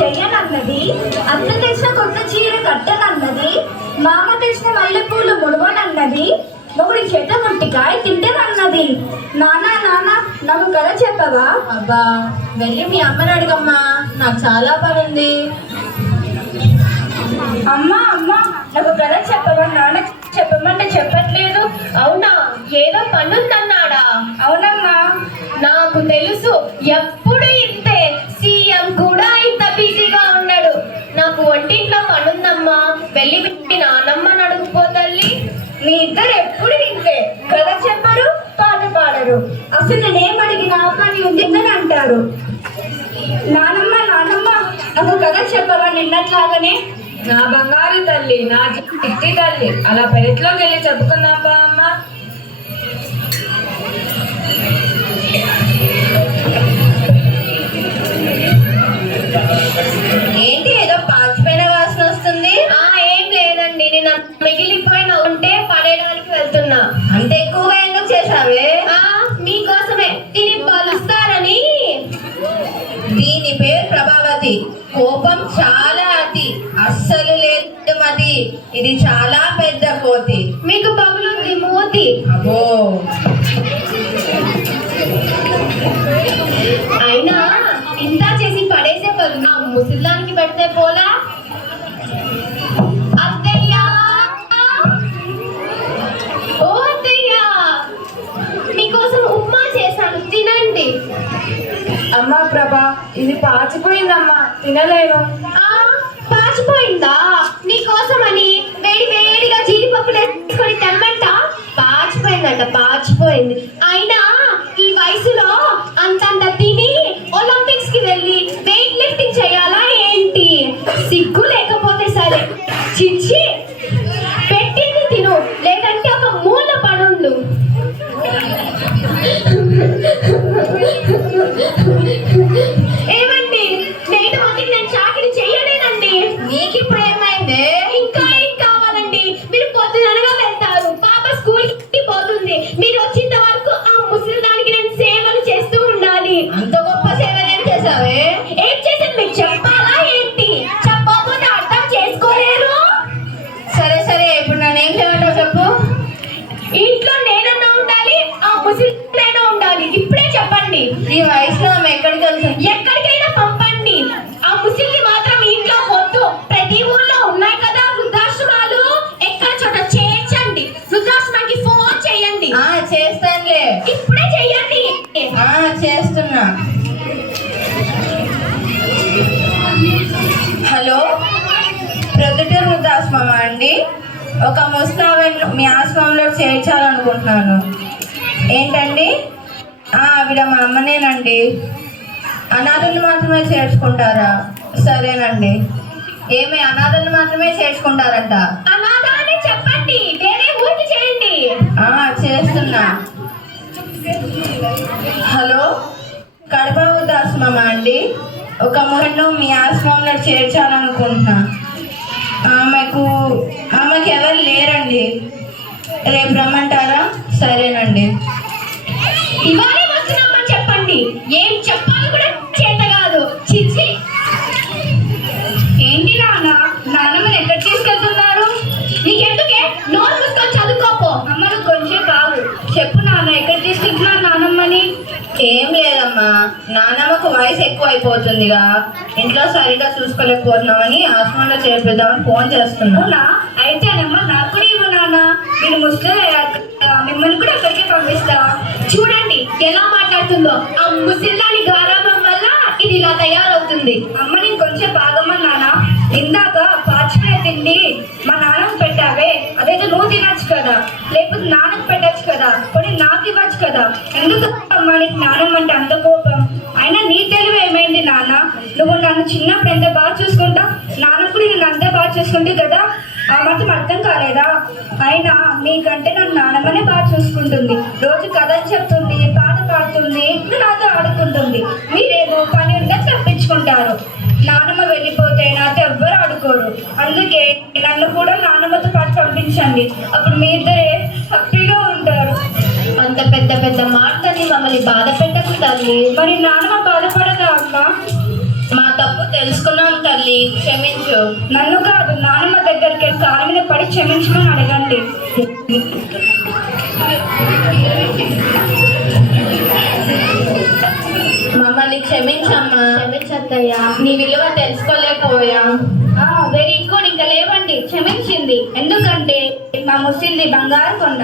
చెయ్యనన్నది, అత్త తెచ్చిన కొత్త చీర కట్టనన్నది, మామ తెచ్చిన మల్లెపూలు ముడవనన్నది, మొగుడి చెట్ట ముట్టికాయ తింటేనన్నది. నానా నానా నాకు కథ చెప్పవా? అబ్బా వెళ్ళి మీ అమ్మని అడగమ్మా, నాకు చాలా పని ఉంది. అమ్మా అమ్మా నాకు కథ చెప్పవా? నాన్న చెప్పమంటే చెప్పట్లేదు. అవునా, ఏదో పనుందన్నాడా? అవునమ్మా. నాకు తెలుసు, ఎప్పుడు ఇంతే. సీఎం కూడా ఇంత బిజీగా ఉన్నాడు. నాకు ఒంటింట్లో పనుందమ్మా, వెళ్ళి మీ నాన్నమ్మని అడుగుపోతల్లి. మీ ఇద్దరు ఎప్పుడు ఇంతే, కథ చెప్పరు, పాట పాడరు. అసలు నేనేమడిగినా పని ఉందని అంటారు. నానమ్మ నానమ్మ నాకు కథ చెప్పవా? నిన్నట్లాగానే. నా బంగారు తల్లి, నా చిట్టి తల్లి, అలా పెరట్లోకి వెళ్ళి చెప్పుకుందాంపా అమ్మ. ఏంటి ఏదో పాచిపోయిన వాసన వస్తుంది? ఏం లేదండి, నేను మిగిలిపోయిన ఉంటే పడేయడానికి వెళ్తున్నా. అంత ఎక్కువగా ఎందుకు చేశావే? మీకోసమే, తిని పలుస్తారని. దీని పేరు ప్రభావతి. కోపం చాలా అతి, అస్సలు లేదు మతి. ఇది చాలా పెద్ద కోతి. మీకు పగులుంది మూతి. అబ్బో, అయినా ఇంత చేసి పడేసే బదులు నా ముసిల్లానికి పెడితే పోలా? అత్తయ్యా, ఓ అత్తయ్యా, మీకోసం ఉప్మా చేశాను, తినండి. అమ్మా ప్రభా, ఇది పాచిపోయిందమ్మా, తినలేను. పాచిపోయిందా? నీకోసమని వేడి వేడిగా జీడిపప్పులు వేసుకొని తెమ్మంట. పాచిపోయిందంట, పాచిపోయింది. అయినా ఈ వయసులో అంతంత తిని ఒలింపిక్స్ కి వెళ్ళి వెయిట్ లిఫ్టింగ్ చేయాలా ఏంటి? సిగ్గు లేకపోతే సరే. చిచ్చి, పెట్టింది తిను, లేదంటే ఒక మూల పడుండు. ఏమండి, నేను మొదటి నేను చాకరీ చెయ్యలేదండి. నీకు ఇప్పుడు ఏమైంది? ఇంకా ఏం కావాలండి? మీరు పొద్దుననగా వెళ్తారు, పాప స్కూల్ కి పోతుంది. మీరు వచ్చేంత వరకు ఆ ముసలి దానికి నేను సేవలు చేస్తూ ఉండాలి. అంత గొప్ప సేవ ఏం చేసావే? ఏం చేసాను మీకు చెప్పాలా ఏంటి? చెప్పకపోతే అర్థం చేసుకోలేరు. సరే సరే, ఇప్పుడు నన్ను ఏం చేయమంటావు చెప్పు. ఇంట్లో నేనన్నా ఉండాలి, ఆ ముసలి నేనో ఉండాలి. ఇప్పుడే చెప్పండి. ఈ వయసులో ఆమె ఎక్కడికి వెళ్తుంది? ఎక్కడికైనా పంపండి. ఆ ముసలిని మాత్రం ఇంట్లో వద్దు. ప్రతి ఊర్లో ఉన్నాయి కదా వృద్ధాశ్రమాలు, ఎక్కడ చోట చేర్చండి. వృద్ధాశ్రమానికి ఫోన్ చేయండి. చేస్తానులే, ఇప్పుడే చెయ్యండి. చేస్తున్నా. హలో, ప్రొద్దుటూరు వృద్ధాశ్రమమా అండి? ఒక ముసలావిని మీ ఆశ్రమంలో చేర్చాలనుకుంటున్నాను. ఏంటండి? ఆవిడ మా అమ్మనేనండి. అనాథులు మాత్రమే చేర్చుకుంటారా? సరేనండి. ఏమి అనాథులు మాత్రమే చేర్చుకుంటారంట? అనాథ అని చెప్పండి, వేరే ఊరికి చేయండి. చేస్తున్నా. హలో, కడప వృద్ధాశ్రమమా అండి? ఒక ముసలిని మీ ఆశ్రమంలో చేర్చాలనుకుంటున్నా. ఆమెకి ఎవరు లేరండి. రేపు రమ్మంటారా? సరేనండి. ఇవాళే వస్తున్నామని చెప్పండి. ఏం చెప్పాలో కూడా చేత కాదు. చిచ్చి, ఏంటి నాన్న, నాన్నమ్మని ఎక్కడ తీసుకెళ్తున్నారు? నీకెందుకే? నోరు మూసుకొని చదువుకోపో. అమ్మను కొంచెం కాదు, చెప్పు నాన్న, ఎక్కడ తీసుకెళ్తున్నారు నానమ్మని? ఏం లేదమ్మా, నానమ్మకు వయసు ఎక్కువ అయిపోతుందిగా, ఇంట్లో సరిగా చూసుకోలేకపోతున్నామని ఆశ్రమంలో చేర్పిద్దామని ఫోన్ చేస్తున్నా. అయితేనమ్మ నాకు కూడా ఇవ్వు నాన్న, మీరు ముసలి మిమ్మల్ని కూడా అక్కడికి పంపిస్తా. చూడండి ఎలా మాట్లాడుతుందో. ఆ ముసలిని గారాబం వల్ల ఇది ఇలా తయారవుతుంది. అమ్మ నేను కొంచెం బాగమ్మ నాన్న, ఇందాక పాచిపోయే తిండి మా నాన్నకు పెట్టావే, అదైతే నువ్వు తినచ్చు కదా, లేకపోతే నాన్నకు పెట్టచ్చు కదా, కొన్ని నాకు ఇవ్వచ్చు కదా. ఎందుకు అమ్మా నీకు నాన్నమ్మ అంటే అంత కోపం? అయినా నీ తెలివి ఏమైంది నాన్న? నువ్వు నన్ను చిన్నప్పుడు ఎంత బాగా చూసుకుంటా, నాన్న కూడా నేను అంత బాగా చూసుకుంటే కదా. ఆ మాత్రం అర్థం కాలేదా? అయినా మీకంటే నన్ను నాన్నమ్మనే బాగా చూసుకుంటుంది. రోజు కథలు చెప్తుంది, పాట పాడుతుంది, నాతో ఆడుకుంటుంది. మీరేమో పని ఉంటే తప్పించుకుంటారు. నాన్నమ్మ వెళ్ళిపోతే నాతో ఎవ్వరు ఆడుకోరు. అందుకే నన్ను కూడా నాన్నమ్మతో పాటు పంపించండి, అప్పుడు మీ ఇద్దరే హ్యాపీగా ఉంటారు. అంత పెద్ద పెద్ద మాటని మమ్మల్ని బాధ పెట్టకు తల్లి. మరి నాన్నమ్మ బాధపడదా అమ్మ? మా తప్పు తెలుసుకున్నాం మమ్మీ క్షమించు. నన్ను కాదు, నానమ్మ దగ్గరికి కాలు మీద పడి క్షమించమని అడగండి. మమ్మల్ని క్షమించమ్మా. క్షమించత్తయ్యా. నీ విలువ తెలుసుకోలేకపోయా. వెరీ గుడ్, ఇంకా లేవండి. క్షమించింది ఎందుకంటే మా ముసిల్ది బంగారు కొండ.